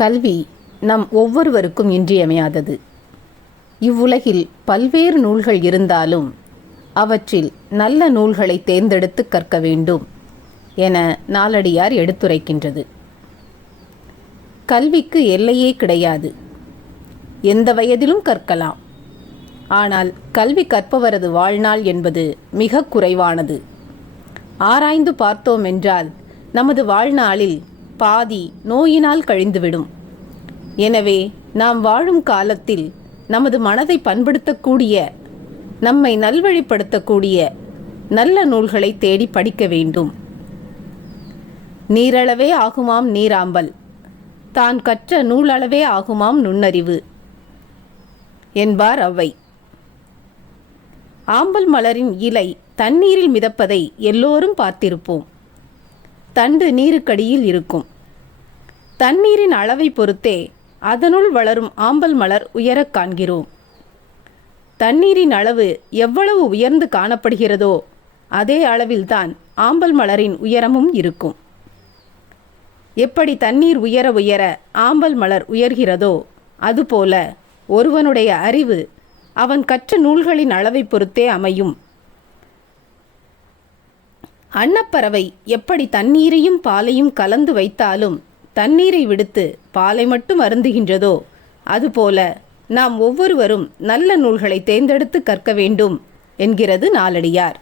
கல்வி நம் ஒவ்வொருவருக்கும் இன்றியமையாதது. இவ்வுலகில் பல்வேறு நூல்கள் இருந்தாலும் அவற்றில் நல்ல நூல்களை தேர்ந்தெடுத்து கற்க வேண்டும் என நாலடியார் எடுத்துரைக்கின்றது. கல்விக்கு எல்லையே கிடையாது. எந்த வயதிலும் கற்கலாம். ஆனால் கல்வி கற்பவரது வாழ்நாள் என்பது மிக குறைவானது. ஆராய்ந்து பார்த்தோம் என்றால் நமது வாழ்நாளில் பாதி நோயினால் கழிந்துவிடும். எனவே நாம் வாழும் காலத்தில் நமது மனதை பண்படுத்தக்கூடிய, நம்மை நல்வழிப்படுத்தக்கூடிய நல்ல நூல்களை தேடி படிக்க வேண்டும். நீரளவே ஆகுமாம் நீராம்பல், தான் கற்ற நூலளவே ஆகுமாம் நுண்ணறிவு என்பார் ஔவை. ஆம்பல் மலரின் இலை தண்ணீரில் மிதப்பதை எல்லோரும் பார்த்திருப்போம். தண்டு நீருக்கடியில் இருக்கும். தண்ணீரின் அளவை பொறுத்தே அதனுள் வளரும் ஆம்பல் மலர் உயரக் காண்கிறோம். தண்ணீரின் அளவு எவ்வளவு உயர்ந்து காணப்படுகிறதோ அதே அளவில்தான் ஆம்பல் மலரின் உயரமும் இருக்கும். எப்படி தண்ணீர் உயர உயர ஆம்பல் மலர் உயர்கிறதோ அதுபோல ஒருவனுடைய அறிவு அவன் கற்ற நூல்களின் அளவை பொறுத்தே அமையும். அன்னப்பறவை எப்படி தண்ணீரையும் பாலையும் கலந்து வைத்தாலும் தண்ணீரை விடுத்து பாலை மட்டும் அருந்துகின்றதோ அதுபோல நாம் ஒவ்வொருவரும் நல்ல நூல்களை தேர்ந்தெடுத்து கற்க வேண்டும் என்கிறது நாலடியார்.